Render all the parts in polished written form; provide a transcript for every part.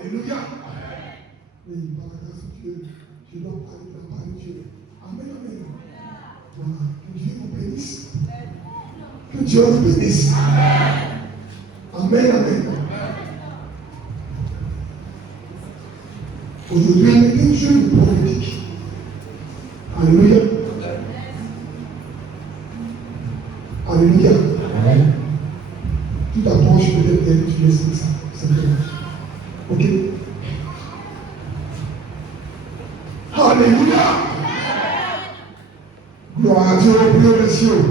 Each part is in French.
Alléluia. Oui, par la grâce de Dieu, je dois parler de la parole de Dieu. Amen, amen. Voilà. Que Dieu vous bénisse. Que Dieu vous bénisse. Amen, amen. Aujourd'hui, on est un jeune prophétique. Alléluia. Alléluia. Tout approche peut-être d'elle, tu laisses ça. Simplement. Ok? Alléluia. Gloire à Dieu au plus haut des cieux.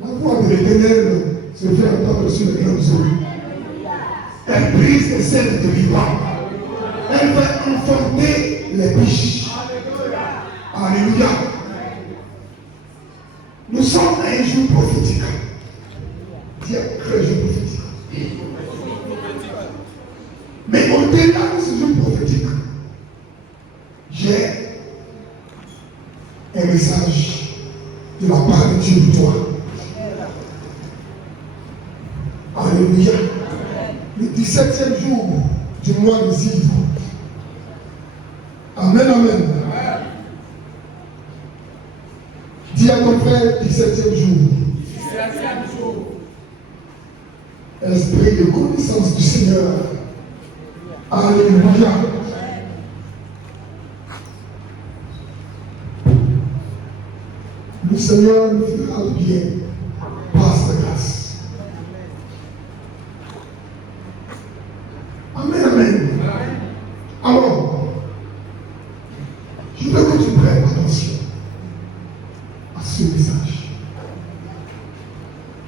La voix de l'Éternel se fait entendre sur les grandes eaux. Elle brise les scènes de vivant. Elle va enfanter les biches. Alléluia. Nous sommes à un jour prophétique. Dis un jour prophétique. Mais au-delà de ce jour prophétique, j'ai un message de la part de Dieu pour toi. Alléluia. Le 17e jour du mois de Ziv. Amen, amen. Dis à ton frère, 17e jour. 17e jour. Esprit de connaissance du Seigneur. Alléluia. Le Seigneur nous fera le bien par sa grâce. Amen, amen. Alors, je veux que tu prennes attention à ce message.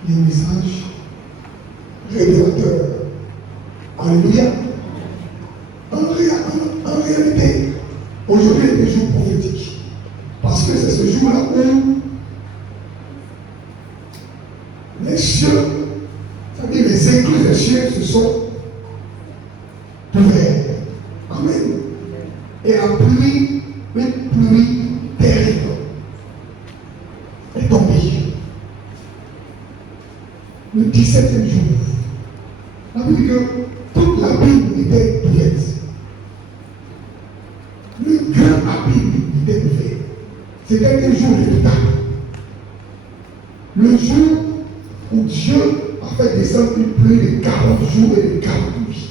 Il y a un message révélateur. Alléluia. En réalité, aujourd'hui est un jour prophétique. Parce que c'est ce jour-là où les cieux, c'est-à-dire les écluses des cieux se sont ouverts. Amen. Et la pluie, une pluie terrible, est tombée. Le 17e jour. La Bible dit que toute la Bible était ouverte. Le grand abîme était ouvert. C'était un jour de retard. Le jour où Dieu a fait descendre une pluie de 40 jours et de 40 nuits.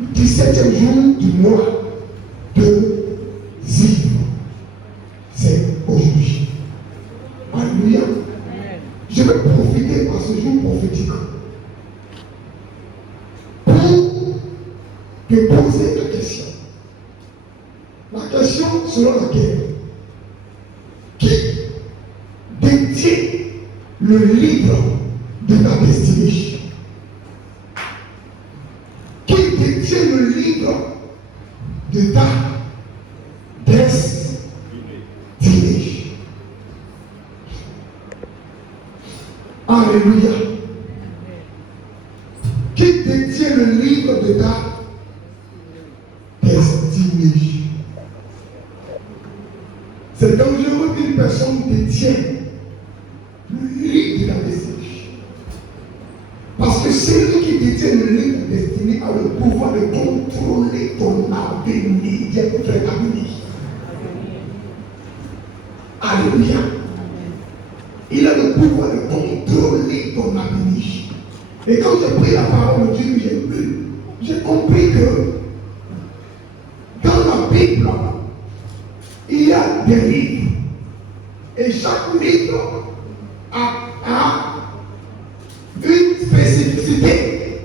Le 17e jour du mois de Ziv. C'est aujourd'hui. Alléluia. Je vais profiter par ce jour prophétique pour te poser la question. La question selon laquelle qui détient le livre de ta destinée? Qui détient le livre de ta destinée? Alléluia. Qui détient le livre de ta destinée? C'est dangereux qu'une personne détienne le livre de la destinée. Parce que celui qui détient le livre de la destinée a le pouvoir de contrôler ton avenir. Dieu votre avenir. Alléluia. Il a le pouvoir de contrôler ton avenir. Et quand j'ai pris la parole de Dieu, j'ai lu, j'ai compris que dans la Bible, il y a des livres. Et chaque livre a une spécificité.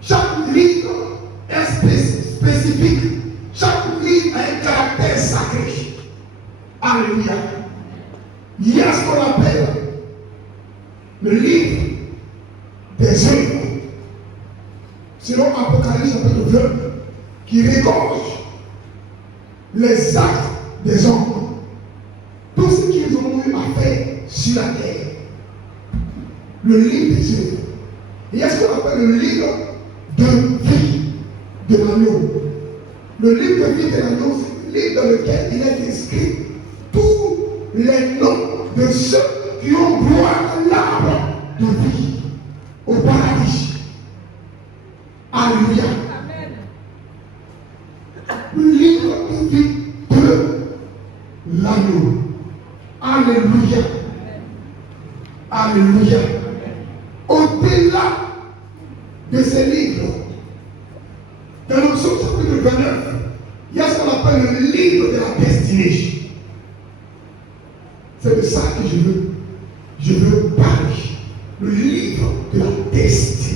Chaque livre est spécifique. Chaque livre a un caractère sacré. Alléluia. Il y a ce qu'on appelle le livre des œuvres. Selon Apocalypse chapitre 2, qui regorge les actes des hommes, tout ce qu'ils ont eu à faire sur la terre. Le livre des œuvres. Il y a ce qu'on appelle le livre de vie de l'agneau. Le livre de vie de l'agneau, c'est le livre dans lequel il est inscrit tous les noms de ceux qui ont droit à l'arbre de vie au paradis. Alléluia. Le livre de vie de l'agneau. Alléluia. Alléluia. Au-delà de ces livres, dans le psaume chapitre 29, il y a ce qu'on appelle le livre de la destinée. C'est de ça que je veux parler. Le livre de la destinée.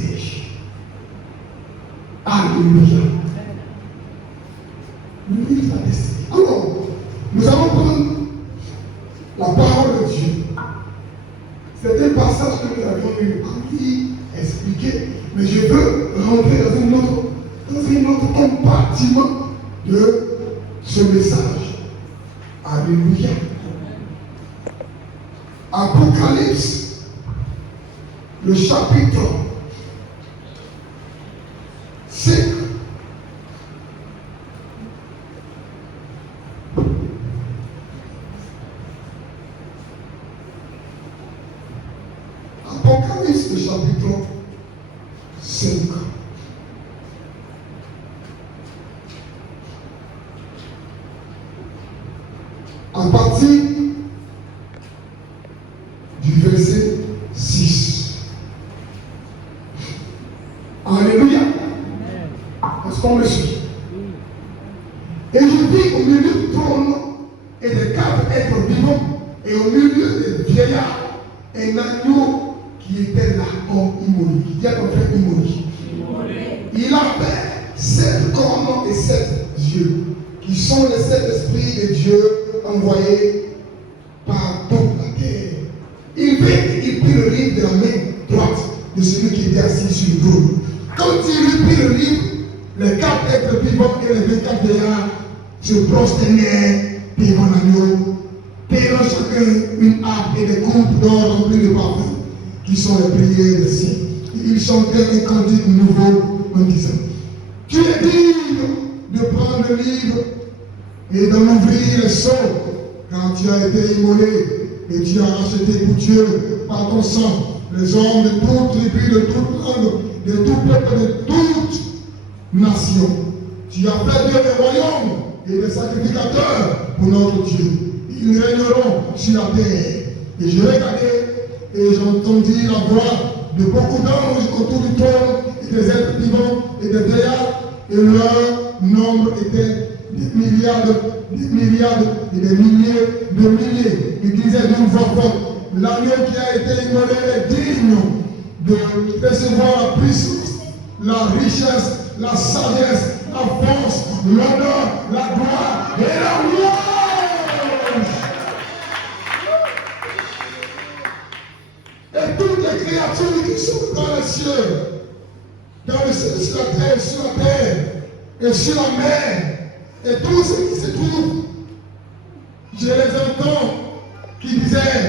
Alléluia. Le livre de la destinée. Alors, nous allons prendre la parole de Dieu. C'est un passage que nous avons eu envie d'expliquer, mais je veux rentrer dans un autre compartiment de ce message. Alléluia. Apocalypse, le chapitre 5. Apocalypse, le chapitre 5. À partir du verset 6. Alléluia. Est-ce qu'on me suit? Et je vis au milieu du trône et des 4 êtres vivants, et au milieu des vieillards, un agneau qui était là comme immolé. Qui dit à ton frère immolé. Il avait 7 cornes et 7 yeux, qui sont les 7 esprits de Dieu envoyés par toute la terre. Il vint, il prit le livre de la main droite de celui qui était assis sur le trône. Quand il prit le livre, les 4 êtres vivants et les 24 vieillards se prosternaient devant l'agneau, payant chacun une harpe et des coupes d'or remplies de parfums, qui sont les prières des saints. Ils chantaient un cantique nouveau en disant: Tu es digne de prendre le livre et d'en ouvrir les sceaux, car tu as été immolé et tu as racheté pour Dieu par ton sang les hommes de toute tribu, de toute langue, de tout peuple, de toute nation. Tu as fait d'eux des royaumes et des sacrificateurs pour notre Dieu. Ils régneront sur la terre. Et je regardais et j'entendis la voix de beaucoup d'anges autour du trône et des êtres vivants et des vieillards, et leur nombre était des milliards et des milliers de milliers. Ils disaient d'une voix forte: l'agneau qui a été immolé est digne de recevoir la puissance, la richesse, la sagesse, la force, l'honneur, la gloire et la louange. Et toutes les créatures qui sont dans les cieux, sur la terre, et sur la mer, et tout ce qui se trouve, je les entends qui disaient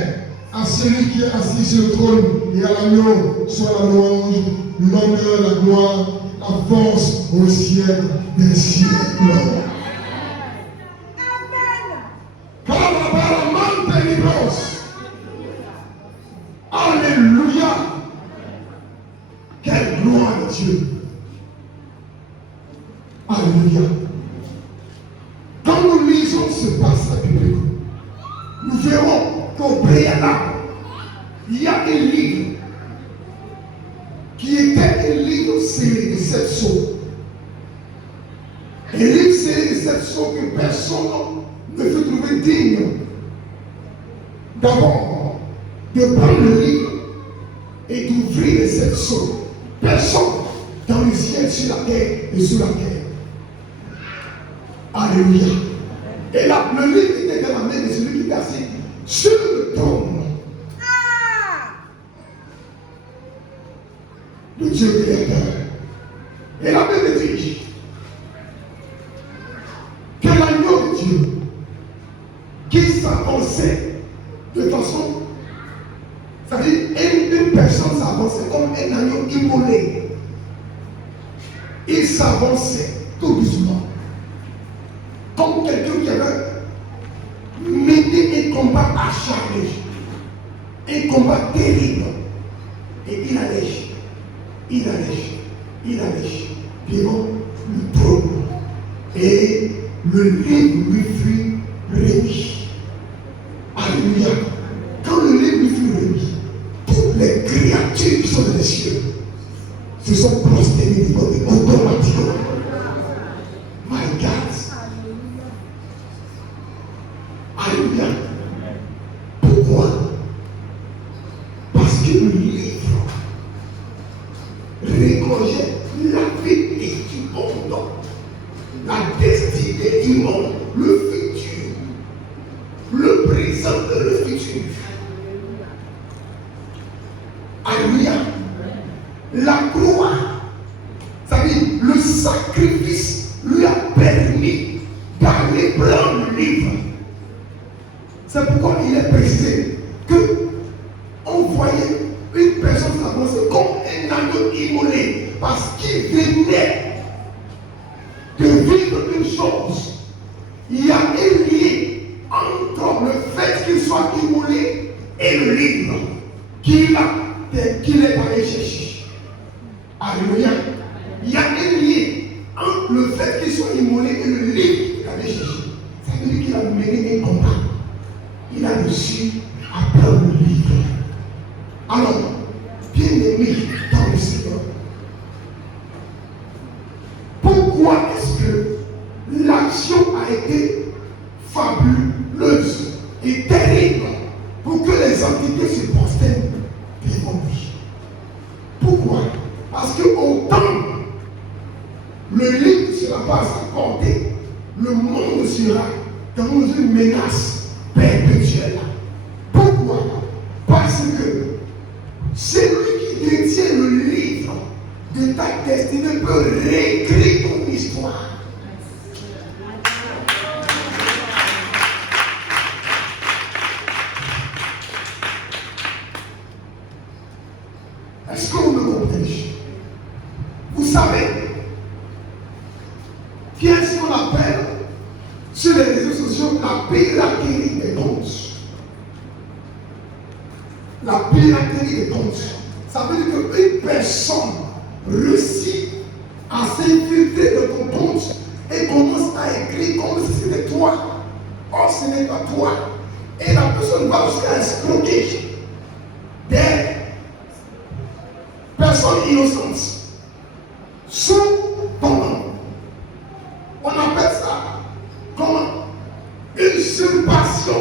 à celui qui est assis sur le trône et à l'agneau soit la louange, l'honneur, la gloire, la force au siècle des siècles. Alléluia. Quelle gloire de Dieu. Alléluia. Quand nous lisons ce passage biblique, nous verrons qu'au préalable, il y a un livre qui était un livre scellé de 7 sceaux. Un livre scellé de 7 sceaux que personne ne peut trouver digne. D'abord, de prendre le livre et d'ouvrir les 7 sceaux. Personne dans le ciel, sur la terre et sous la terre. Alléluia. Et là, le livre était dans la main de celui qui est assis sur le trône. Le Dieu créateur. Et la Bible dit que l'agneau de Dieu qui s'avançait de façon, c'est-à-dire une personne s'avançait comme un agneau immolé. Il s'avançait tout doucement, comme quelqu'un qui avait mené un combat acharné, un combat terrible, et il allait. devant le trône. Et le livre lui fut remis. Alléluia. Quand le livre lui fut remis, toutes les créatures qui sont dans les cieux se sont prosternées devant lui automatiquement. My God. Alléluia. Pourquoi? Parce que le livre regorgeait la vérité du monde, la destinée du monde, le futur, le présent et le futur. Alléluia. La croix, ça veut dire le sacrifice lui a permis d'aller prendre le livre. C'est pourquoi il est précisé que on voyait une personne s'avancer comme un agneau immolé parce qu'il venait de vivre une chose. Il y a un lien entre le fait qu'il soit immolé et le livre qu'il est allé chercher. Alléluia. Il y a un lien entre le fait qu'il soit immolé et le livre qu'il allait chercher. Ça veut dire qu'il a mené un combat. Il a reçu à prendre le livre. Alors, bien aimé dans le Seigneur, pourquoi est-ce que l'action a été fabuleuse et terrible pour que les entités se prosternent devant lui? Pourquoi? Parce que autant le livre ne sera pas à sa portée, le monde sera dans une menace perpétuelle. Pourquoi? Parce que celui qui détient le livre de ta destinée peut réécrire ton histoire. Est-ce que vous me comprenez? Vous savez, qu'est-ce qu'on appelle sur les réseaux sociaux la piraterie des comptes? La piraterie des comptes. Ça veut dire qu'une personne réussit à s'infiltrer dans ton compte et commence à écrire comme si c'était toi. Or, ce n'est pas toi. Et la personne va jusqu'à escroquer des personnes innocentes sous ton nom. On appelle ça comment? Une usurpation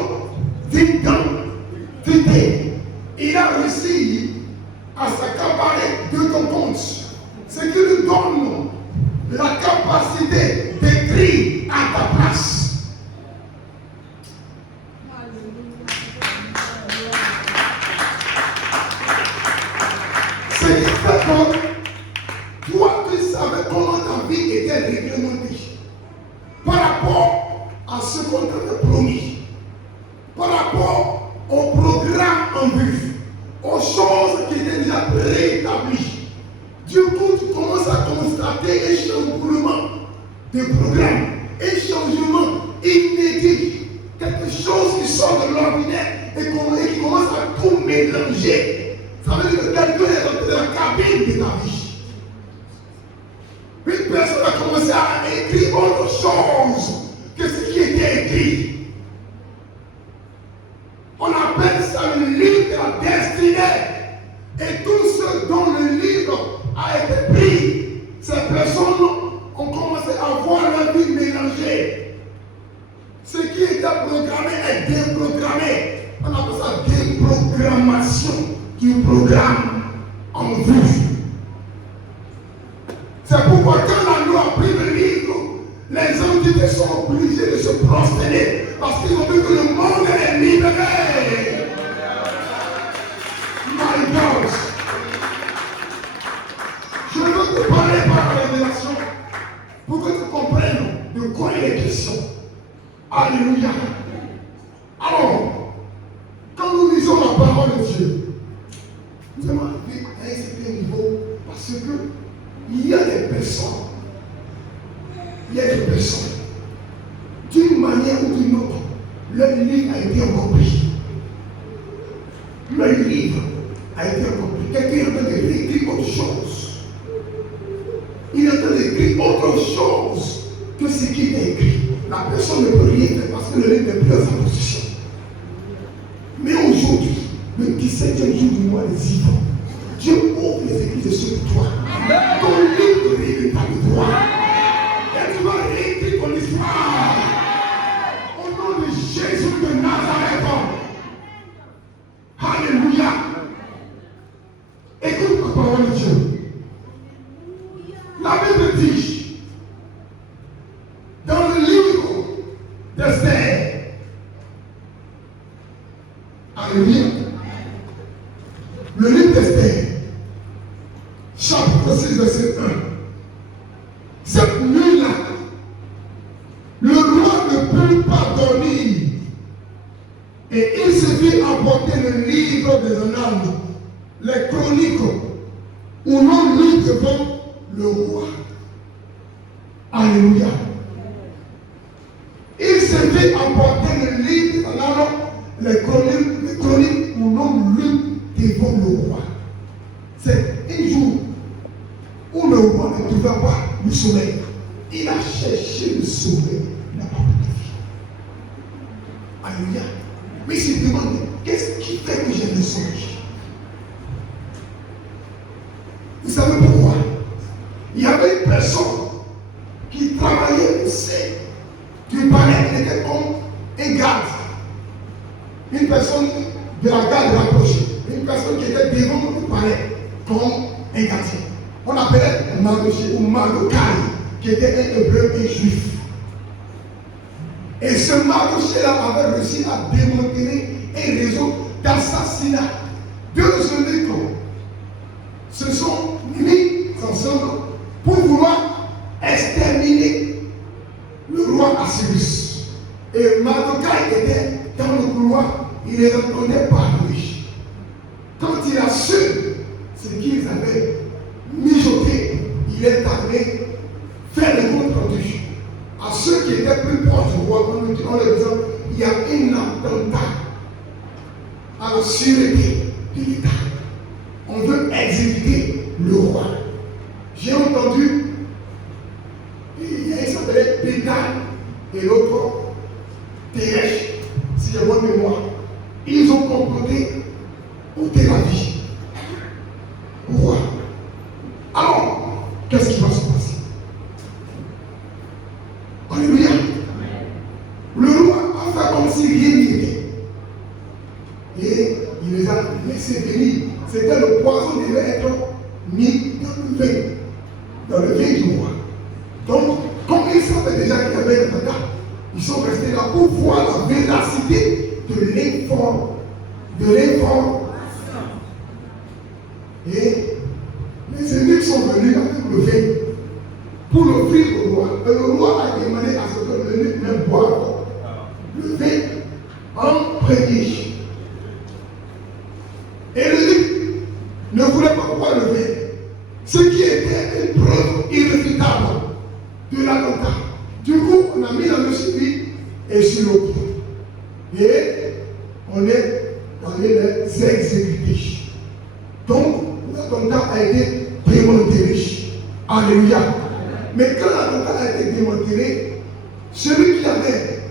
d'identité. Il a réussi à s'accaparer de ton compte, ce qui lui donne la capacité d'écrire à ta place. Ce qui fait que toi, tu savais comment ta vie était réglementée par rapport à ce qu'on t'avait promis, par rapport au programme en vue, aux choses qui étaient déjà préétablies. Du coup, tu commences à constater un chamboulement de programme, un changement inédit, quelque chose qui sort de l'ordinaire et qui commence à tout mélanger. Ça veut dire que quelqu'un est rentré dans la cabine de ta vie. Une personne a commencé à écrire autre chose que ce qui était écrit. On appelle ça le livre de la destinée. Et tout ce dont le livre a été pris, ces personnes ont commencé à voir la vie mélangée. Ce qui était programmé est déprogrammé. On appelle ça déprogrammation du programme en vue. C'est pourquoi quand la loi a pris le livre, les entités sont obligées de se prosterner parce qu'ils ont vu que le monde est libéré. My God. Je veux te parler par la révélation pour que tu comprennes de quoi il est question. Alléluia. Alors, quand nous lisons la parole de Dieu, nous allons arriver à un certain niveau parce que il y a des personnes, d'une manière ou d'une autre, le livre a été accompli. Le livre a été accompli. Quelqu'un est en train de réécrire autre chose. Il est en train d'écrire écrit autre chose que ce qui est écrit, la personne ne peut rien faire parce que le livre n'est plus dans sa possession. Mais aujourd'hui, le 17e jour du mois des Ivan, Dieu ouvre les églises sur toi. Ton livre n'est pas de toi. Et tu vas réécrire ton histoire. Au nom de Jésus de Nazareth. Alléluia. Écoute la parole de Dieu. La Bible dit, dans le livre d'Esther, alléluia, le livre d'Esther, chapitre 6, verset 1, cette nuit-là, le roi ne put pas dormir et il se fit apporter le livre des annales, les chroniques, où l'on lit devant le roi. Alléluia. Il se fit apporter le livre des annales, les chroniques où l'on lit devant le roi. C'est un jour où le roi ne trouvait pas le sommeil. Il a cherché le sommeil, il n'a pas trouvé. Alléluia. Mais il se demande, qu'est-ce qui fait que j'ai le songe? Vous savez pourquoi? Il y avait une personne qui travaillait aussi du palais, il était comme un garde. Une personne de la garde rapprochée. Une personne qui était devant le palais comme un gardien. On appelait Mardoché ou Mardokai, qui était un hébreu et juif. Et ce Mardoché-là avait réussi à démanteler un réseau d'assassinat. Deux eunuques se sont mis ensemble pour vouloir exterminer le roi Assyrus. Et Mardokai était dans le couloir, il ne répondait pas à lui. Quand il a su ce qu'ils avaient mijoté, il est allé faire le compte rendu à ceux qui étaient plus proches du roi. En leur disant, il y a un attentat à la sûreté de l'État. On veut exécuter le roi. J'ai entendu, il s'appelait Pétale et l'autre Teresh, si j'ai bonne mémoire. Ils ont comploté ôter la vie au roi. Alors, qu'est-ce qui va se passer? Alléluia. Le roi a fait comme si rien n'était. Et il les a laissés venir. C'était le poison qui devait être mis dans le vin du roi. Donc, comme ils savaient déjà qu'il y avait un attaque, ils sont restés là pour voir la véracité de l'information. Et les ennemis sont venus avec le vin pour l'offrir au roi. Et le roi a demandé à ce que l'ennemi même boive le vin en prédige. Et l'ennemi ne voulait pas boire le vin. Ce qui était une preuve irréfutable de l'attentat. Du coup, on a mis la main sur lui et sur l'autre. Et on est allé les exécuter. Donc, l'attentat a été démantelé. Alléluia. Mais quand l'attentat a été démantelé, celui qui avait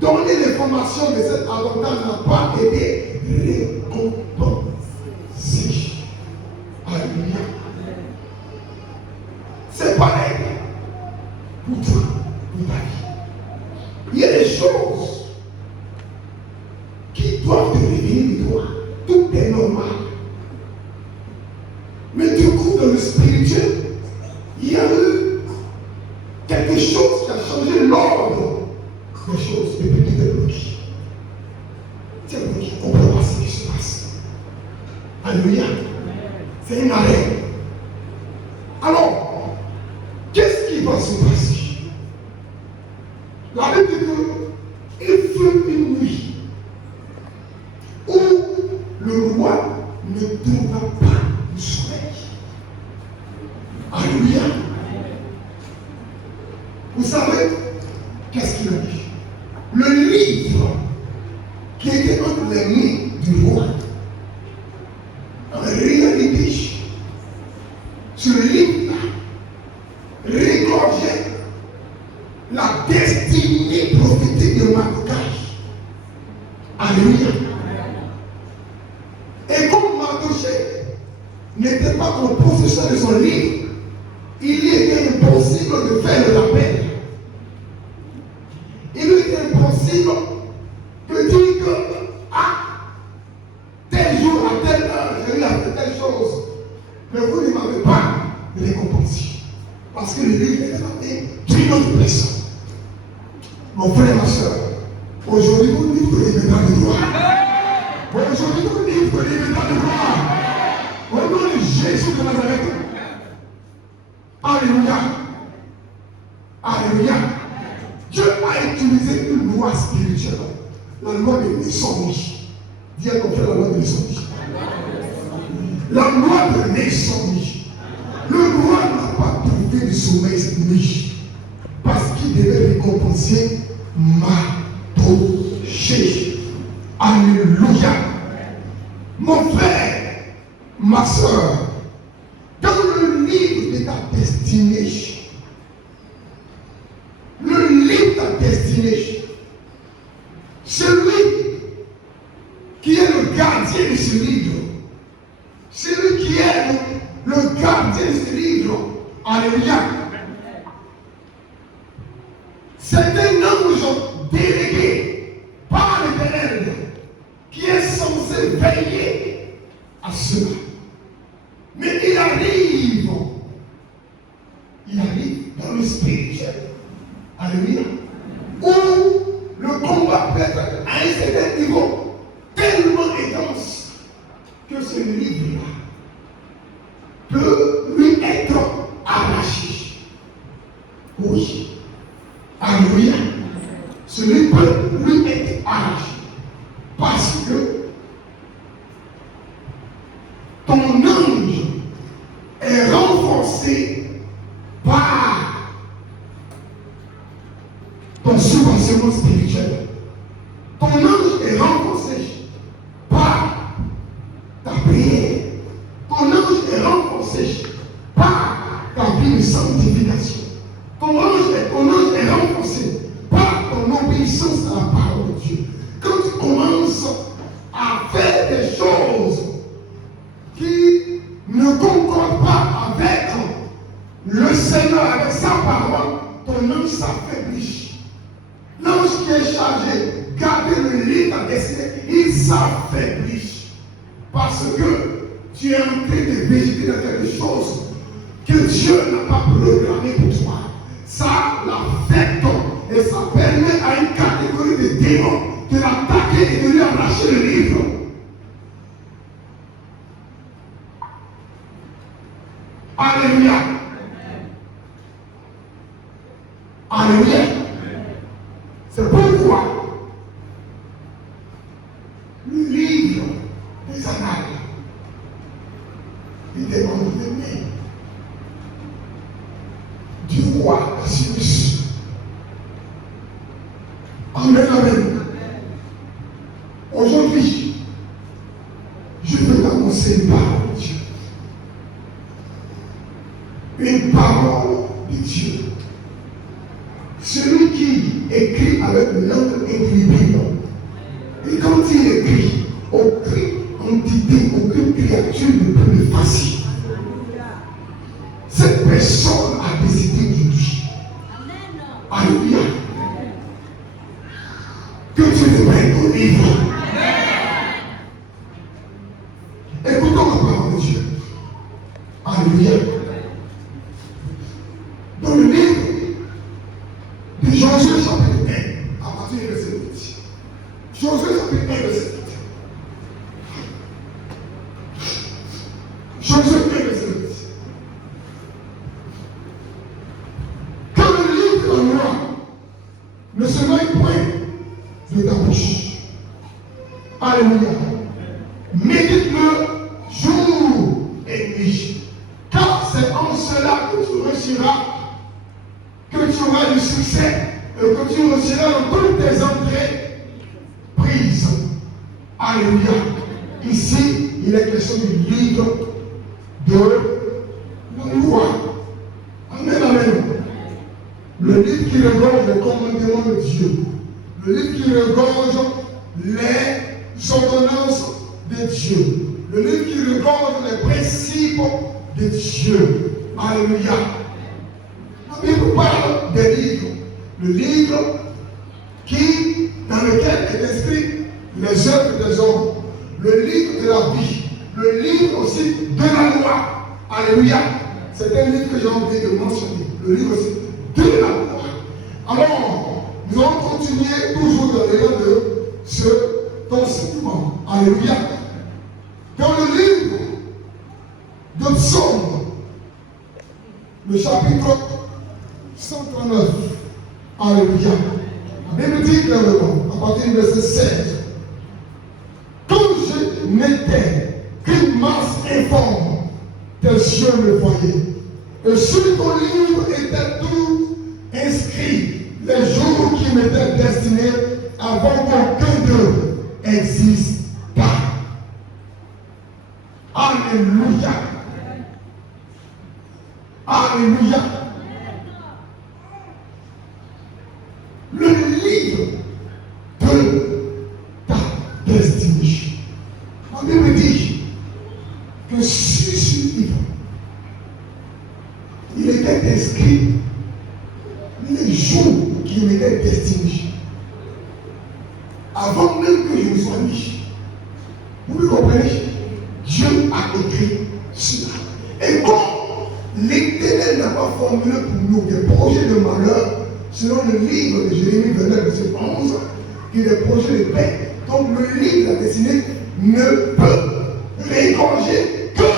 donné l'information de cet attentat n'a pas été récompensé. Alléluia. C'est pareil pour toi, pour ta vie. Il y a des choses qui doivent te revenir de toi. Tout est normal. Mais du coup, dans le spirituel, il y a eu quelque chose qui a changé l'ordre des choses depuis que tu es bloqué. Tu es bloqué, on ne comprend pas ce qui se passe. Alléluia. C'est un arrêt. Alors, qu'est-ce qui va se passer? La Bible dit qu'il fut une nuit où le roi ne trouva pas le sommeil. Alléluia. Vous savez, qu'est-ce qu'il a dit? Le livre qui était entre les mains du roi, en réalité, ce livre-là récolte forger la destinée prophétique de Mardochée. Alléluia. Et comme Mardochée n'était pas en possession de son livre, il lui était impossible de faire de la peine. Il lui était impossible de dire que, tel jour, à telle heure, j'ai eu à faire telle chose. Mais vous ne m'avez pas récompensé. Parce que le livre est gardé d'une autre personne. Mon frère et ma soeur, aujourd'hui, vous livrez les médailles de gloire. Aujourd'hui, vous livrez les médailles de gloire. Au nom de Jésus de Nazareth. Alléluia. Alléluia. Dieu a utilisé une loi spirituelle. La loi de l'insomnie. Dis à ton frère la loi de l'insomnie. La loi de l'insomnie. Le roi n'a pas trouvé de sommeil cette nuit. Parce qu'il devait récompenser Mardochée. Alléluia. Mon frère, ma soeur, dans le livre de ta destinée, le livre de ta destinée, celui qui est le gardien de ce livre, celui qui est le gardien de ce livre, alléluia, c'est un ange délégué par l'Éternel qui est censé veiller à cela. Mais il arrive dans le spirituel, alléluia, où le combat peut être à un certain niveau tellement intense que ce livre-là peut lui être arraché. Oui, alléluia, ce livre peut lui être arraché parce que ton ange est renforcé par ton subventionnement spirituel. Ton ange est renforcé par ta prière. Ton ange est renforcé par ta vie de sanctification. Ton ange est renforcé par ton obéissance à la parole de Dieu. Quand tu commences à faire des choses qui ne concorde pas avec le Seigneur, avec sa parole, ton ange s'affaiblit. L'ange qui est chargé de garder le lit à destinée, il s'affaiblit. Parce que tu es en train de végéter dans quelque chose que Dieu n'a pas programmé pour toi. Ça l'affecte et ça permet à une catégorie de démons de l'attaquer et de lui arracher le livre. Alléluia. Alléluia. C'est pourquoi le livre des annales était entre les mains du roi Cyrus. Amen, amen. Aujourd'hui, je veux t'annoncer une parole de Dieu. Une parole de Dieu. Celui qui écrit avec l'angle équilibré. Et quand il écrit, aucune entité, aucune créature ne peut le facile. Cette personne a décidé aujourd'hui. Alléluia. Que Dieu te prenne ton livre. Écoutons la parole de Dieu. Alléluia. Dans le livre de Josué chapitre 1, à partir du verset 8. Josué chapitre 1, verset 8. Josué 1, verset 8. Quand le livre de la loi ne se mêle point de ta bouche. Alléluia. Médite-le jour et nuit. Car c'est en cela que tu réussiras, que tu auras du succès et que tu réussiras dans toutes tes entrées prises. Alléluia. Ici, il est question du livre de la loi. Amen, amen. Le livre qui regorge les commandements de Dieu. Le livre qui regorge les ordonnances de Dieu. Le livre qui regorge les principes de Dieu. Alléluia. La Bible parle des livres. Le livre dans lequel est inscrit les œuvres des hommes. Le livre de la vie. Le livre aussi de la loi. Alléluia. C'est un livre que j'ai oublié de mentionner. Le livre aussi de la loi. Alors, nous allons continuer toujours dans l'élan de cet enseignement. Alléluia. Dans le livre de Psaume, le chapitre 139. Alléluia. La Bible dit clairement, à partir du verset 16, quand je n'étais qu'une masse informe, tes yeux me voyaient. Et sur ton livre étaient tous inscrits les jours qui m'étaient destinés avant qu'aucun d'eux existe pas. Alléluia. Alléluia. Le livre de ta destinée. La Bible dit que sur ce livre, il était inscrit les jours qui m'étaient destinés. Avant même que je ne sois né. Vous comprenez? Dieu a écrit cela. Et comme l'Éternel n'a pas formulé pour nous des projets de malheur, selon le livre de Jérémie 29, verset 11, qui est des projets de paix, donc le livre de la destinée ne peut régorger que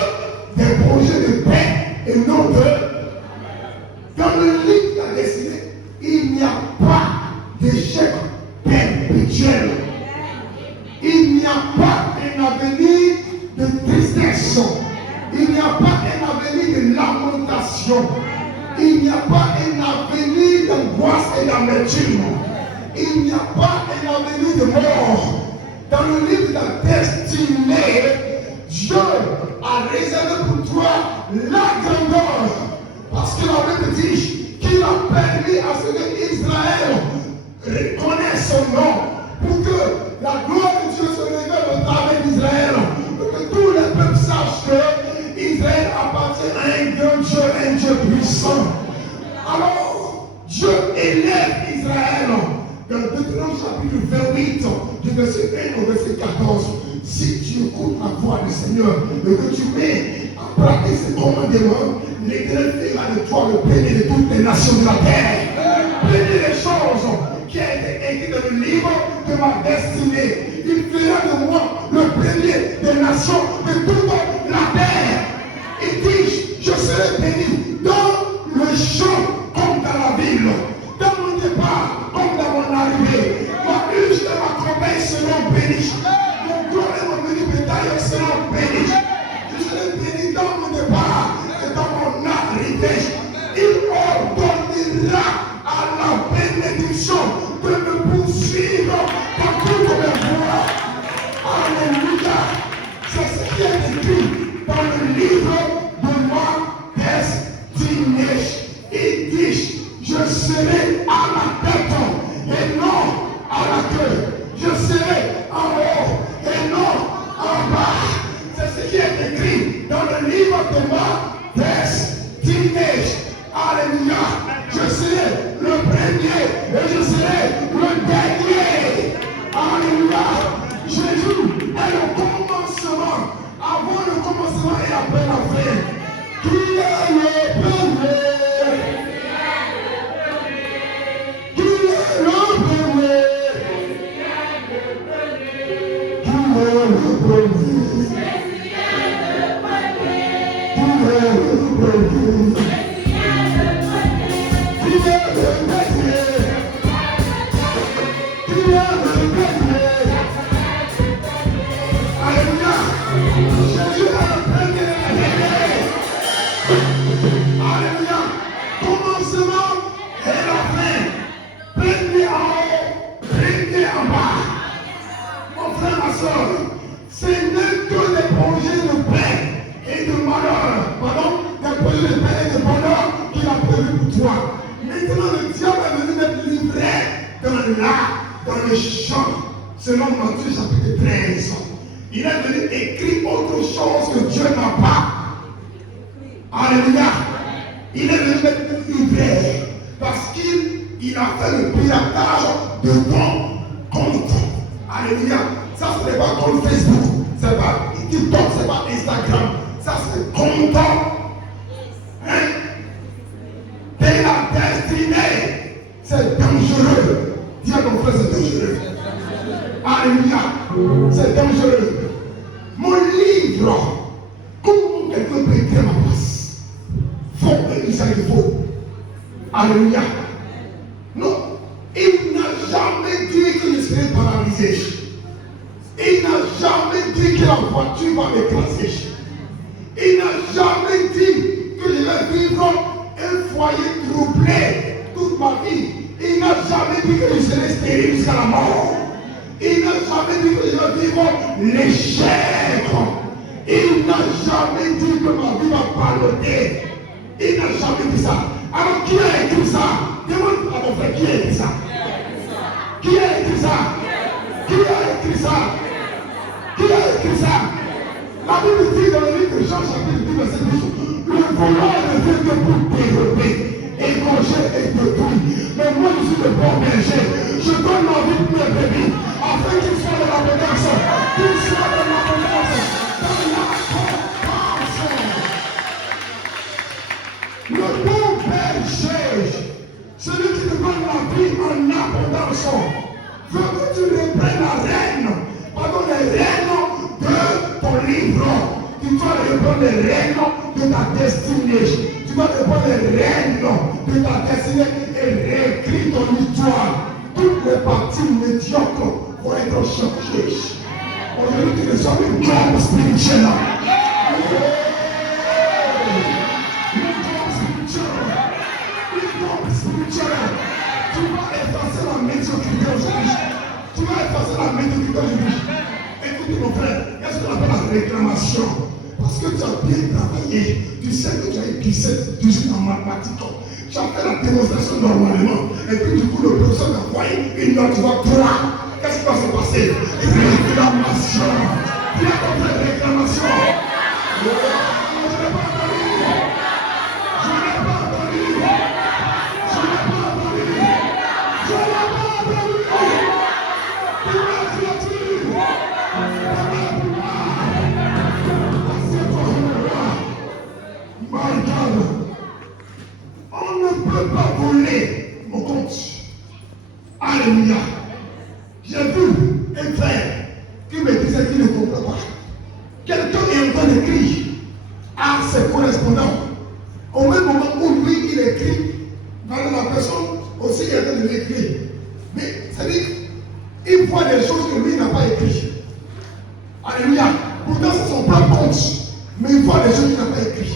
des projets de paix et non de. Dans le livre de la destinée, il n'y a pas d'échec perpétuel. Il n'y a pas un avenir de tristesse. Il n'y a pas un avenir de lamentation. Il n'y a pas un avenir d'angoisse et d'amertume. Il n'y a pas un avenir de mort. Dans le livre de la destinée, Dieu a réservé pour toi la grandeur. Parce que la Bible dit qu'il a permis à ce que Israël reconnaisse son nom. Pour que la gloire de Dieu se révèle au travers d'Israël. Pour que tous les peuples sachent que Israël appartient à un grand Dieu, un Dieu puissant. Alors, Dieu élève Israël. Dans Deutéronome chapitre 28, du verset 1 au verset 14. Si tu écoutes la voix du Seigneur et que tu mets en pratique ses commandements, l'Éternel fera de toi le premier de toutes les nations de la terre. Prenez les choses qui a été écrites dans le livre de ma destinée. Il fera de moi le premier des nations de toute la terre. Il dit, je serai béni dans le champ comme dans la ville, dans mon départ comme dans mon arrivée. Ma huche et ma corbeille seront bénies. Mon gros et mon béni bétail seront bénis. Je serai béni dans mon départ et dans mon arrivée. Il ordonnera à la bénédiction de me poursuivre dans toutes mes voies. Alléluia. C'est ce qui est écrit dans le livre de ma destinée. Il dit, je serai à la tête et non à la queue. Je serai en haut et non en bas. C'est ce qui est écrit dans le livre de ma destinée. Alléluia. Je serai le premier et je serai le dernier. Alléluia. Jésus est le commencement. Avant le commencement et après la fin. Qui est le premier? Qui est le premier? Qui est le premier? Qui est le premier? Alléluia. Jésus est le premier. Maintenant, le diable est venu mettre livret dans le champ, selon Matthieu chapitre 13. Il est venu écrire autre chose que Dieu n'a pas. Alléluia. Il est venu mettre le livret parce qu'il a fait le piratage de ton compte. Alléluia. Ça, ce n'est pas compte Facebook, c'est pas TikTok, c'est pas Instagram. Ça, c'est compte. Hein? Et la destinée, c'est dangereux. Dis à ton frère, c'est dangereux. Alléluia. C'est dangereux. Mon livre, comment quelqu'un peut écrire ma place? Faut que ça il faut. Alléluia. Non, il n'a jamais dit que je serai paralysé. Il n'a jamais dit que la voiture va m'écraser. Il n'a jamais dit que je vais vivre un foyer troublé toute ma vie. Il n'a jamais dit que je serai stérile jusqu'à la mort. Il n'a jamais dit que je vais vivre l'échec. Il n'a jamais dit que ma vie va palloter. Il n'a jamais dit ça. Alors qui a écrit ça? Demande à mon frère qui a écrit ça. Qui a écrit ça? Qui a écrit ça? Qui a écrit ça? La Bible dit dans le livre de Jean chapitre 10 verset 12, le voleur ne vient que pour dérober, égorger et détruire. Mais moi je suis le bon berger. Je donne ma vie pour mes bébés, afin qu'ils soient de l'abondance. Qu'ils soient de l'abondance. Dans l'abondance. Le bon berger, celui qui te donne la vie en abondance, veut que tu reprennes la reine. Pardon, les rênes de ton livre. Tu dois reprendre les rênes de ta destinée. Tu dois reprendre les rênes de ta destinée et réécrire ton histoire. Toutes les parties médiocres vont être changées. Aujourd'hui, tu reçois une job spirituelle. Tu vas effacer la médiocrité aujourd'hui. Tu vas effacer la médiocrité aujourd'hui. Écoute mon frère, est-ce qu'on appelle la réclamation? Parce que tu as bien travaillé. Tu sais que tu as eu 17 en mathématiques. Tu as fait la démonstration normalement. Et puis du coup, le professeur t'a envoyé une note, tu vois 3. Qu'est-ce qui va se passer? Réclamation. Tu as compris réclamation. Je n'ai pas entendu. Je n'ai pas entendu. Je n'ai pas entendu. Je n'ai pas entendu. Tu m'as clôturé. My God. On ne peut pas voler mon compte. Alléluia. J'ai vu un frère qui me disait qu'il ne comprend pas. Quelqu'un est en train d'écrire à ses correspondants. Au même moment où lui il écrit, la personne aussi est en train de l'écrire. Mais ça dit, il voit des choses que lui n'a pas écrites. Alléluia. Pourtant c'est son propre compte. Mais il voit des choses qu'il n'a pas écrites.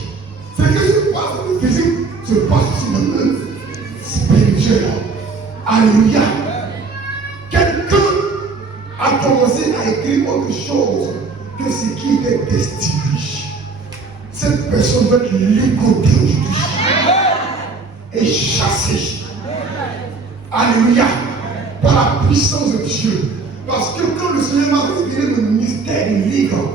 C'est que ce passe dans le physique se passe sur le monde spirituel. Alléluia. Quelqu'un a commencé à écrire autre chose que ce qui était destiné. Cette personne va être ligotée aujourd'hui et chassée. Alléluia. Par la puissance de Dieu. Parce que quand le Seigneur m'a révélé le mystère du livre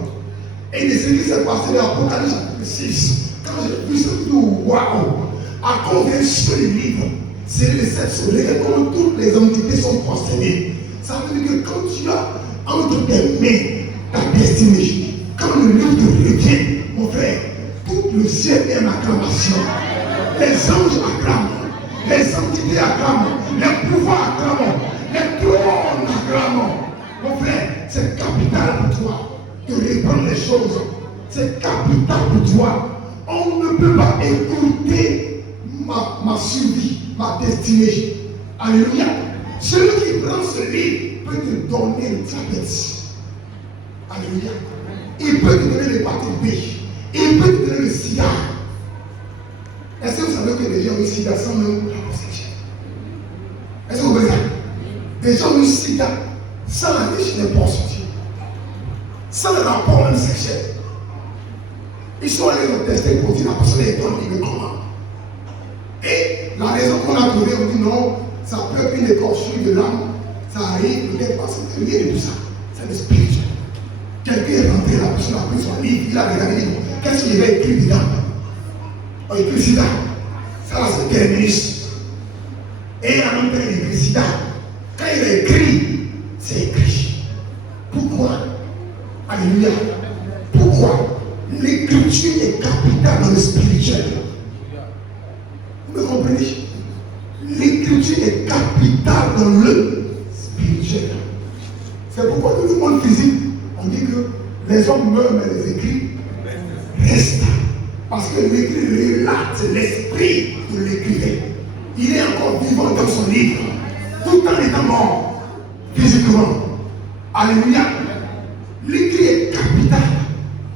et de ce qui s'est passé dans l'Apocalypse chapitre 6, quand j'ai vu ce tout, waouh, à cause d'un seul livre, c'est les 7 soleils, comment toutes les entités sont concernées. Ça veut dire que quand tu as entre tes mains ta destinée, quand le livre te revient, mon frère, tout le ciel est en acclamation. Les anges acclament, les entités acclament, les pouvoirs acclament, les trônes acclament. Mon frère, c'est capital pour toi de reprendre les choses. C'est capital pour toi. On ne peut pas écouter ma survie, ma destinée. Alléluia. Celui qui prend ce livre peut te donner le diabète. Alléluia. Il peut te donner l'hépatite B. Il peut te donner le sida. Est-ce que vous savez que les gens ont eu sida sans même la possession? Est-ce que vous voyez ça? Les gens ont eu sida sans aller chez les prostituées, sans le rapport même sexuel. Ils sont allés le tester pour dire la personne est dans le comment. Et la raison qu'on a trouvé, on dit non, ça peut être une écorchure de l'âme, ça arrive peut-être parce que rien de tout ça. C'est le spirituel. Quelqu'un est rentré, la personne a pris son livre, il a regardé, il dit, qu'est-ce qu'il avait écrit dedans? On écrit sida. Ça là, c'est terminus. Et en même temps, il écrit sida. Quand il a écrit, c'est écrit. Pourquoi? Alléluia. Pourquoi? L'écriture est capitale dans le spirituel. Vous me comprenez? L'écriture est capitale dans le spirituel. C'est pourquoi dans le monde physique, on dit que les hommes meurent, mais les écrits restent. Parce que l'écrit relate l'esprit de l'écrivain. Il est encore vivant dans son livre, tout en étant mort physiquement. Alléluia. L'écrit est capital.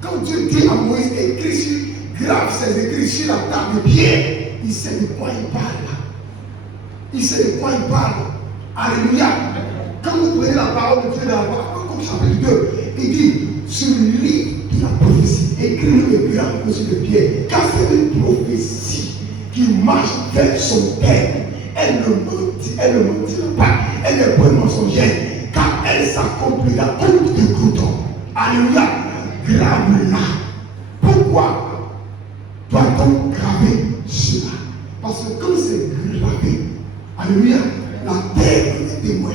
Quand Dieu dit à Moïse, écrit sur, grave ses écrits sur la table de pierre, il sait de quoi il parle. Il sait de quoi il parle. Alléluia. Quand vous prenez la parole de Dieu dans la parole, comme chapitre 2, il dit, sur le livre de la prophétie, écrit-le grand sur de pierre. Car c'est une prophétie qui marche vers son père. Elle ne mentira pas. Elle n'est pas mensongère. Car elle s'accomplira comme de couteau. Alléluia. Grave-la. Pourquoi doit-on graver cela? Parce que quand c'est gravé, alléluia, la terre est témoin.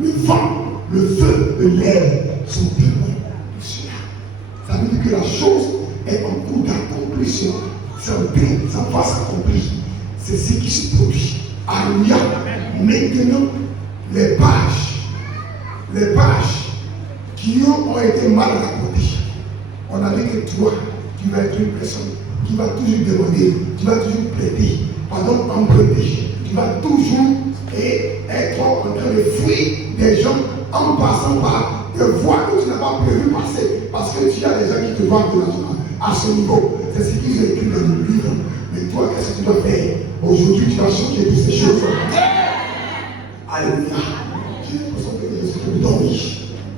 Le vent, le feu, l'air sont témoins de cela. Ça veut dire que la chose est en cours d'accomplissement. C'est en train, ça va s'accomplir. C'est ce qui se produit. Alléluia. Maintenant, les pages qui ont été mal rapportées. On a dit que toi, tu vas être une personne qui va toujours demander, tu vas toujours prêter, pardon, emprunter. Tu vas toujours être en train de fuir des gens en passant par des voies que tu n'as pas prévu passer. Parce que tu as des gens qui te vendent de l'argent à ce niveau. C'est ce qu'ils ont écrit dans le livre. Mais toi, qu'est-ce que tu dois faire? Aujourd'hui, tu vas changer toutes ces choses. Alléluia. J'ai l'impression que les gens dorment.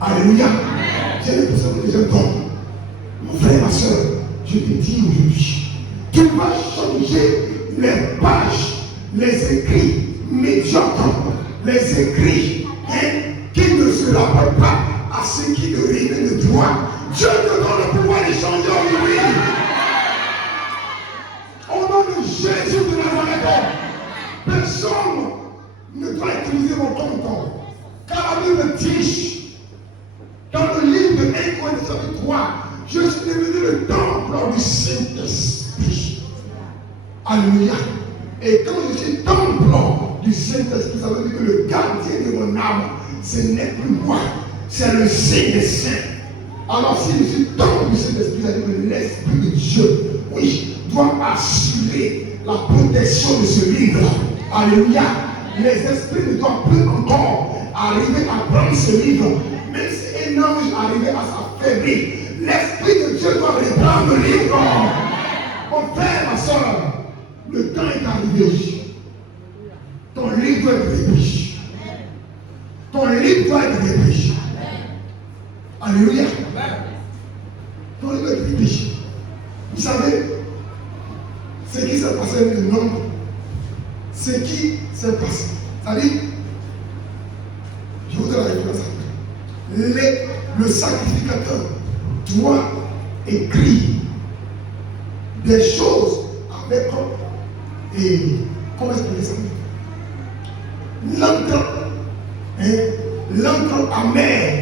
Alléluia. J'ai l'impression que les gens dorment. Mon frère, ma soeur, je te dis aujourd'hui, tu vas changer les pages, les écrits médiocres, les écrits qui ne se rappellent pas à ce qui te revient de droit. Dieu te donne le pouvoir de changer aujourd'hui. Au nom de Jésus de Nazareth, personne ne doit utiliser mon compte. Car la Bible dit, dans le livre de 1 Corinthiens chapitre 3, je suis devenu le temple du Saint-Esprit. Alléluia. Et quand je suis temple du Saint-Esprit, ça veut dire que le gardien de mon âme, ce n'est plus moi, c'est le Saint des Saints. Alors si je suis temple du Saint-Esprit, ça veut dire que l'Esprit de Dieu, oui, doit assurer la protection de ce livre. Alléluia. Les esprits ne doivent plus encore arriver à prendre ce livre. Même si un ange arrivait à s'affaiblir, l'Esprit de Dieu doit reprendre le livre. Mon frère, ma soeur, le temps est arrivé. Ton livre doit être repris. Ton livre doit être repris. Alléluia. Ton livre doit être repris. Vous savez, ce qui s'est passé avec le nombre, ce qui s'est passé. C'est-à-dire, je vous donne la référence après. Le sacrificateur doit écrire des choses avec comment expliquer ça? L'encre amère.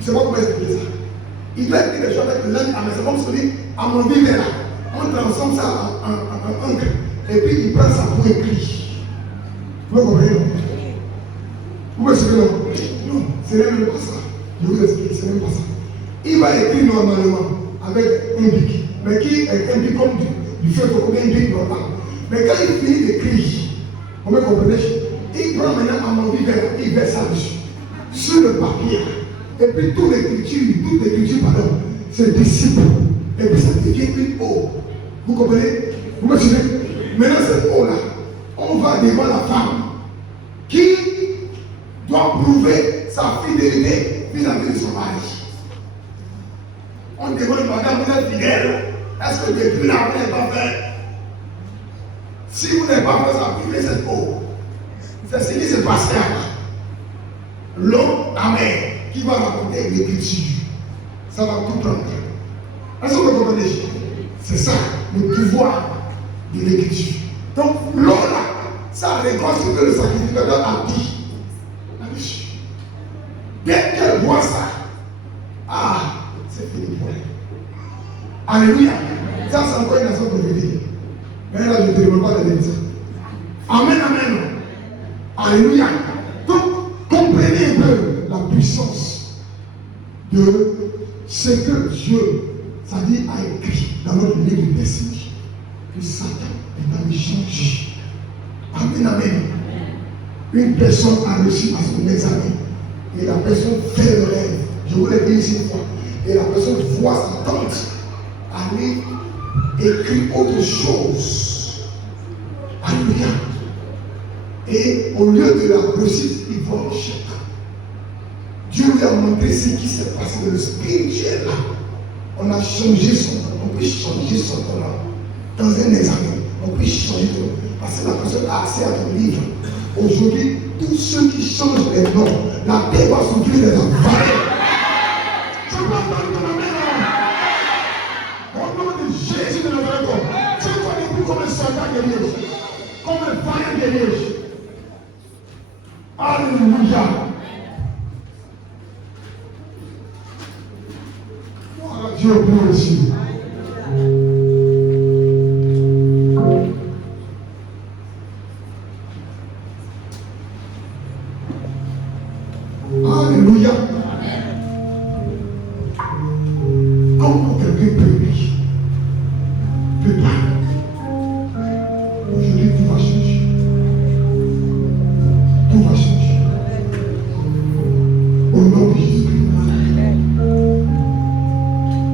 Je ne sais pas comment expliquer ça. Il doit écrire des choses avec l'encre amère. C'est comme si on dit à mon vivre là. On transforme ça en encre. Et puis il prend ça pour écrire. Vous comprenez? Vous me suivez? Non, ce n'est même pas ça. Je vous explique, ce n'est pas ça. Il va écrire normalement avec un bic. Mais qui est un bic comme du feu, comme un bic normal. Mais quand il finit d'écrire, vous me comprenez? Il prend maintenant à mon vivre, il verse ça dessus. Sur le papier. Et puis toute l'écriture, pardon, se dissipe. Et puis ça devient une eau. Vous comprenez? Vous me suivez? Maintenant, cette eau-là, on va devant la femme qui doit prouver sa fidélité vis-à-vis de son mari. On demande, madame, vous êtes fidèle. Est-ce que depuis là, vous n'êtes pas fait? Si vous n'avez pas fait ça, buvez cette eau. C'est ce qui se passe là. L'eau, la mer, qui va raconter l'écriture. Ça va tout prendre. Est-ce que vous comprenez? C'est ça, le pouvoir de l'écriture. Donc, l'eau là, ça récolte ce que le sacrificateur a dit. Dès qu'elle voit ça, c'est fini pour elle. Alléluia. Ça, c'est encore une raison prophétique. Mais là, je ne te demande pas de dire ça. Amen, amen. Alléluia. Donc, comprenez un peu la puissance de ce que Dieu, ça dit, a écrit dans notre livre de destinée. Que Satan est allé changer. Amen, amen. Une personne a reçu à son examen. Et la personne fait le rêve. Je vous l'ai dit ici une fois. Et la personne voit sa tante aller écrire autre chose. Alléluia. Et au lieu de la réussite, il voit le chèque. Dieu lui a montré ce qui s'est passé dans le spirituel. On a changé son nom. On peut changer son nom. Dans un examen, on peut changer ton nom. Parce que la personne a accès à ton livre. Aujourd'hui, tous ceux qui changent les noms, la terre va s'ouvrir les affaires. Je peux entendre ton amen. Au nom de Jésus de Nazareth, tu connais plus comme un soldat guerrier, comme un vaillant guerrier. Alléluia. Voilà Dieu pour aussi. Alléluia. Comment quelqu'un peut pas. Aujourd'hui, tout va changer. Tout va changer. Au nom de Jésus-Christ.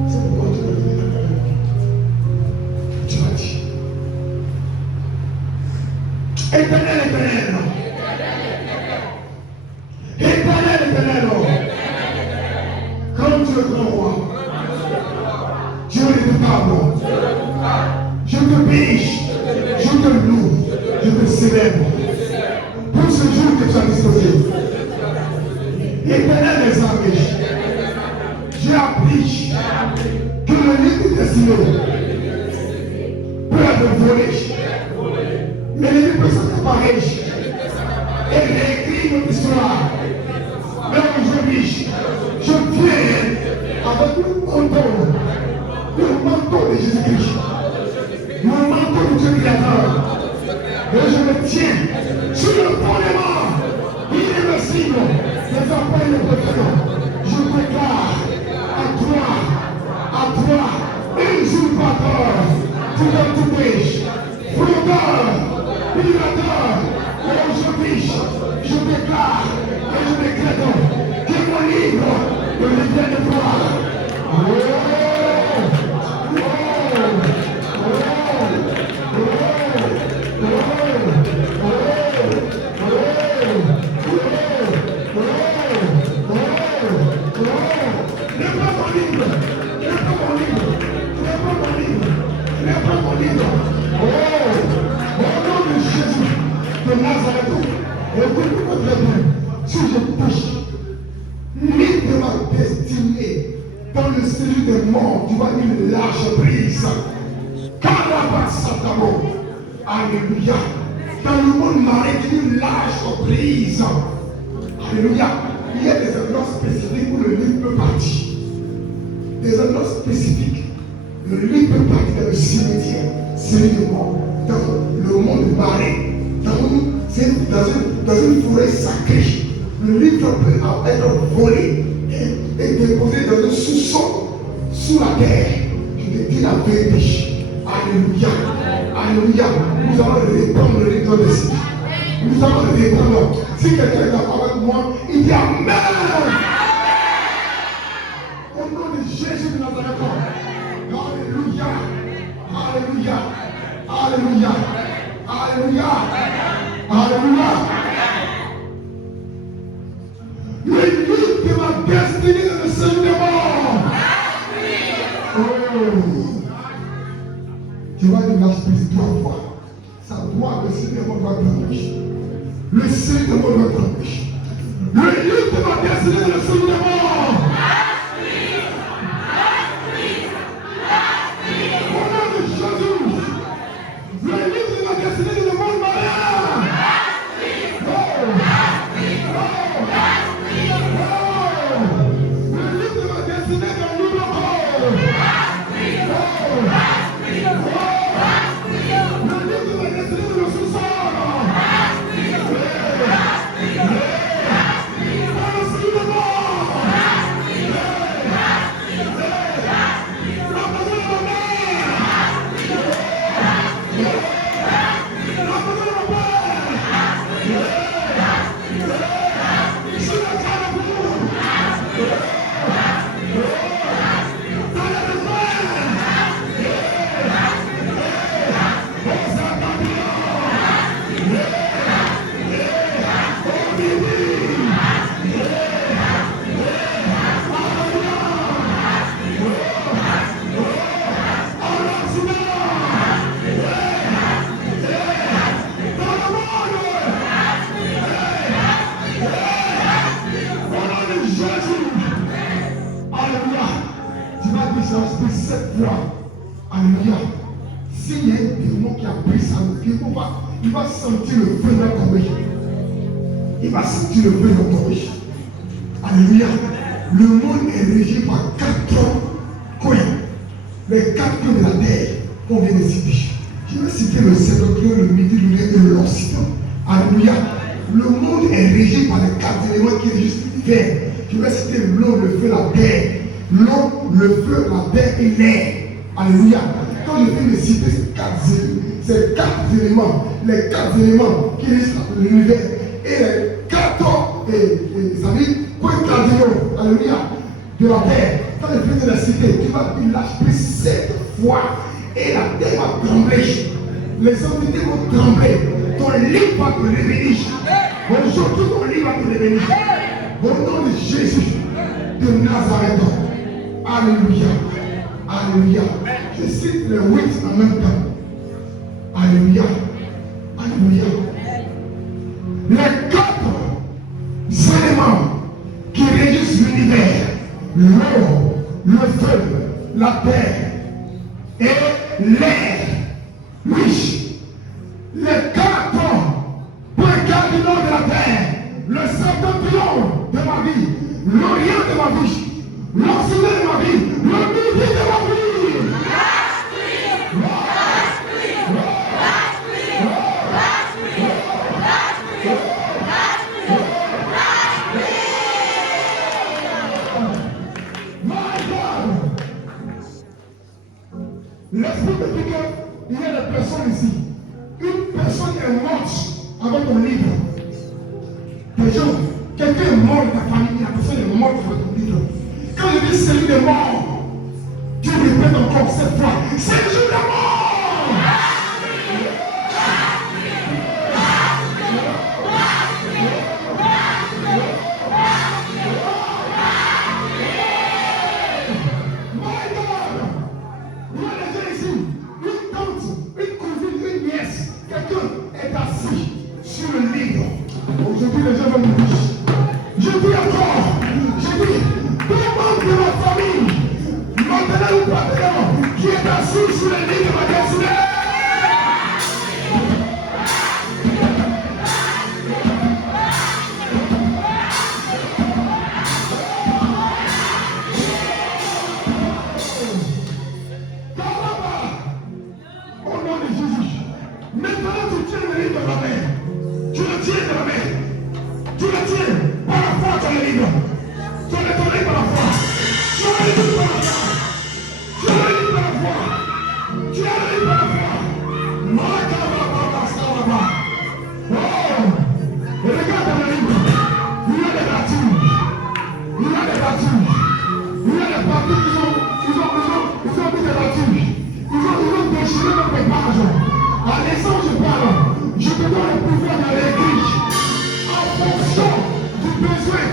C'est pourquoi tu vas venir avec moi. Tu vas dire. Éternel, éternel. Comme tu es grand roi, Dieu redoutable, je te bénis, je te loue, je te célèbre pour ce jour que tu as disposé. Éternel des armées, j'ai appris que le livre de destinée peut être volé, mais le livre peut s'accaparer et réécrire notre histoire. Mais aujourd'hui, je viens avec le manteau de Jésus-Christ, le manteau de Dieu créateur, et je me tiens sur le fondement irréversible des appels de protection. Je déclare à toi, usurpateur, tu dois tout péché, fraudeur, violateur, et aujourd'hui, je déclare et je décrète que mon livre de l'idée de toi. Si je touche l'île de ma destinée dans le séjour des morts, tu vas une large prise. Alléluia. Dans le monde maritime, une large prise. Alléluia. Il y a des endroits spécifiques où le livre peut partir. Des endroits spécifiques. Le livre peut partir dans le cimetière, séjour des morts, dans le monde marin, dans une forêt sacrée. Le livre peut être volé et déposé dans un sous-sol, sous la terre. Je te dis la vérité. Alléluia. Alléluia. Nous allons répandre le livre de Dieu. Nous allons le répandre. Si quelqu'un est d'accord avec moi, il dit Amen. Au nom de Jésus de Nazareth. Alléluia. Alléluia. Alléluia. Alléluia. Alléluia. Le livre de ma destinée dans le sein des morts. Tu vas dire la prise 3 fois. Ça doit trembler. Le ciel de mon va trembler. Le livre de ma destinée de le soulignement. Au nom de Jésus. Le livre de ma destinée de le monde malade. Le livre de ma destinée de libre corps. Le livre de ma destinée de le sous-sol. Cette fois, alléluia, s'il y a un démon qui a pris sa vie, il va sentir le feu de tomber. Il va sentir le feu de tomber. Alléluia. Le monde est régi par 4 coins. Les 4 coins de la terre qu'on vient de citer. Je vais citer le septentrion, le midi, le et l'occident. Alléluia. Le monde est régi par les 4 éléments qui régissent l'univers. Je vais citer l'eau, le feu, la terre. L'eau, le feu, la terre et l'air. Alléluia. Quand je viens de citer ces 4 éléments, les 4 éléments qui régissent l'univers et les 4 points cardinaux, alléluia, de la terre. Quand je viens de la citer, tu vas lâcher 7 fois et la terre va trembler. Les entités vont trembler. Ton livre va te révéler. Aujourd'hui, ton livre va te révéler. Au nom de Jésus de Nazareth. Alléluia. Alléluia. Je cite les 8 en même temps. Alléluia. Alléluia. Les 4 éléments qui régissent l'univers, l'eau, le feu, la terre et l'air. Oui. Les 4 points cardinaux de la terre, le septentrion de ma vie, l'orient de ma vie, l'occident de ma vie, le midi de ma vie. L'esprit me dit qu'il y a des personnes ici. Une personne est morte avec ton livre. Des gens, quelqu'un est mort de ta famille, la personne est morte avec ton livre. Quand je dis celui de mort, Dieu répète encore cette fois, c'est le jour de la mort. Aujourd'hui, les gens vont me dire. Je dis encore, je dis, tout le monde de ma famille, maintenant ou pas maintenant, qui est assis sur le lit de ma destinée. Au nom de Jésus, maintenant tu tiens le lit de ma main. Tu le tiens de la main. Tu le tiens par la foi, tu le livre. Tu le livre par la foi. Tu le livre par la foi. Tu le livre par la foi. Tu le livre par la foi. Oh, regarde dans le livre. Il y a des bâtiments. Il y a des bâtiments. Il y a des parties qui ont mis des bâtiments. Ils ont déchiré notre page. À l'instant où je parle, je te donne le pouvoir de l'église en fonction du besoin.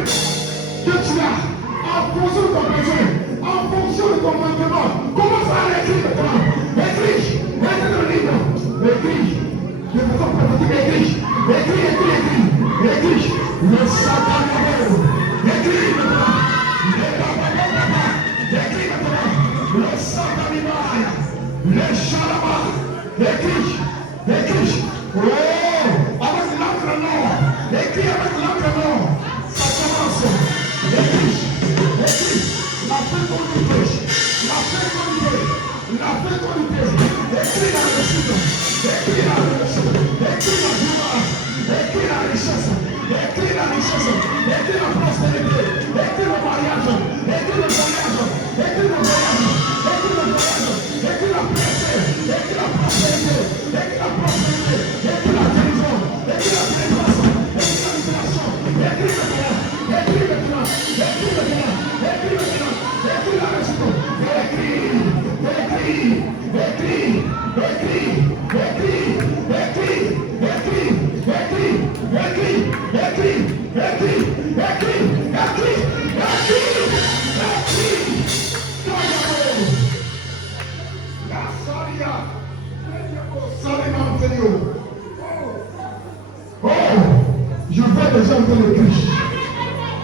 êtes déjà en train de crier.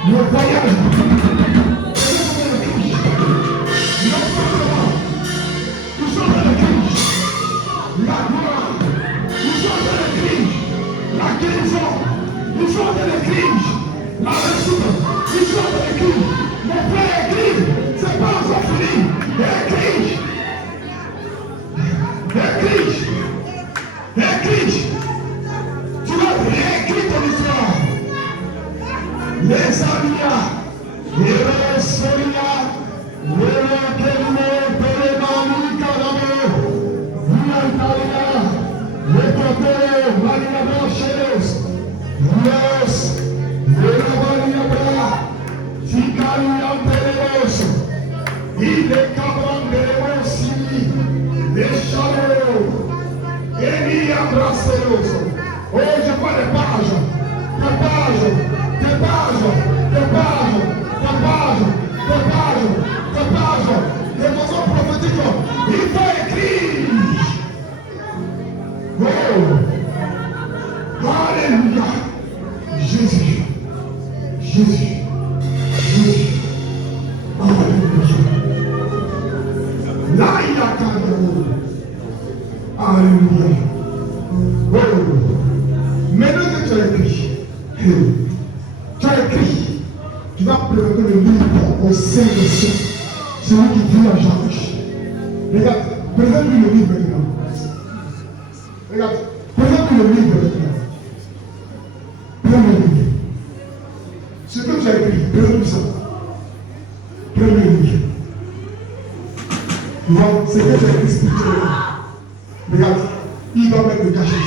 Le voyage. Nous sommes dans le cri. La gloire. Nous sommes dans le cri. La guérison. Nous sommes dans le cri. La réussite. Nous sommes dans le cri. Mon frère écrit. C'est pas encore fini. Écrit. Écrit. Écrit. Tu vas réécrire ton histoire. Les Alia. Les Sonia. Oh, je vois des pages, des pages, des pages, des pages, des pages, des pages, des pages, des façons prophétiques. Il faut écrire. Oh, alléluia. Jésus, Jésus, Jésus. Alléluia. Là, il y a alléluia. Oh. Maintenant que tu as écrit, tu vas présenter le livre au sein de ceux, celui qui vit en Jean-Riche. Regarde, présente-lui le livre maintenant. Regarde, présente-lui le livre maintenant. Prends le livre. Ce que tu as écrit, présente ça. Prends le livre. Tu vois, ce que tu as écrit spirituellement. Regarde, il va mettre le cachet.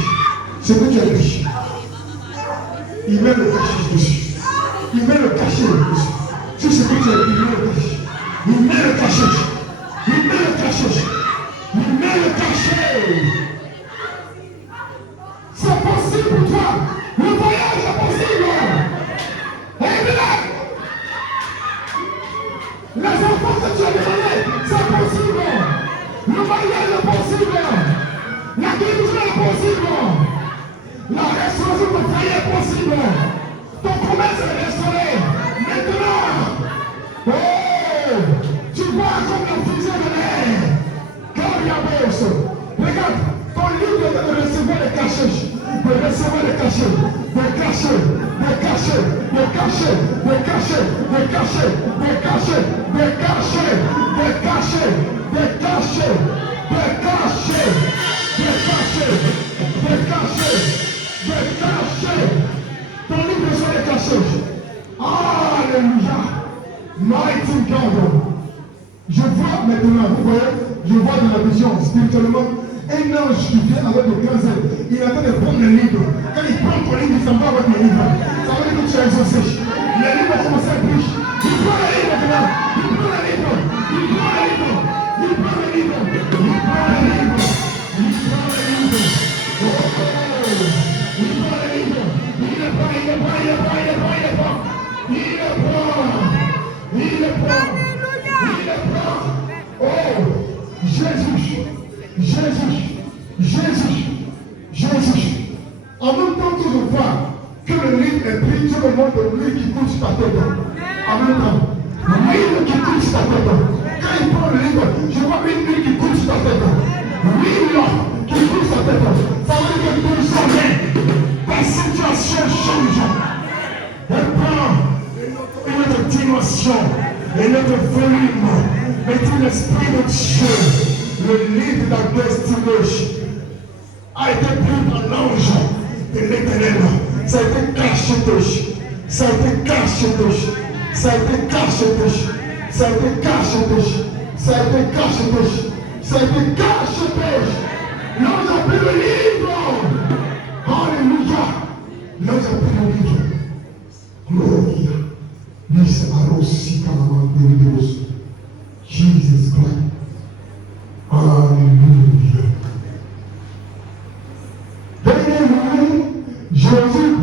Ce que tu as écrit. Il met le cachet dessus. Il met le cachet dessus. Sur ce que tu as écrit, il met le cachet. Il met le cachet. Il met le cachet. C'est possible pour toi. Le voyage est possible. Amen. Les enfants que tu as donnés, c'est possible. Le voyage est possible. La guérison est possible. La restauration de ton foyer est possible. Ton commerce est restauré. Maintenant, oh, tu vois comme le fusil de l'air. Quand il y a bosse, regarde, ton livre est de recevoir les cachets. De recevoir les cachets. Des cachets. Des cachets. Des cachets. Des cachets. Des cachets. Des cachets. Des cachets. Des cachets. Des cachets. Des cachets. Des cachets. Des cachets. Des cachets. Ton livre sur les cachets. Alléluia. Mighty God. Je vois maintenant, vous voyez, je vois dans la vision spirituellement un ange qui vient avec le grand zèle. Il est en train de prendre le livre. Quand il prend ton livre, il s'en va avec le livre. Ça veut dire que tu as exaucé. Le livre commence à bouger. Il prend le livre maintenant. Il prend le livre. Il prend le livre. Il prend le livre. Il prend le livre. Il prend le livre. Oh, il prend le livre. Il le prend, il le prend, il le prend, il le prend, il le prend. Il le prend. Il le prend. Il le prend. Oh, Jésus. Jésus, Jésus, Jésus. En même temps que je vois que le livre est pris sur le monde de lui qui couche ta tête. En même temps, l'huile qui couche ta tête. Quand il prend le livre, je vois une huile qui couche ta tête. L'huile qui couche ta tête. Ça veut dire que tout ça vient. Ta situation change. Elle prend une autre dimension, une autre volume. Mais tout l'esprit de Dieu. Le livre de la destinée a été pris par l'ange de l'Éternel. Ça a été caché. Ça a été caché. Ça a été caché. Ça a été caché. Ça a été caché. Ça a été caché. L'ange a pris le livre. Alléluia. L'ange a pris le livre. Gloria. Lise Arosi Kalamanderos. Jesus Christ. Alléluia. Jésus,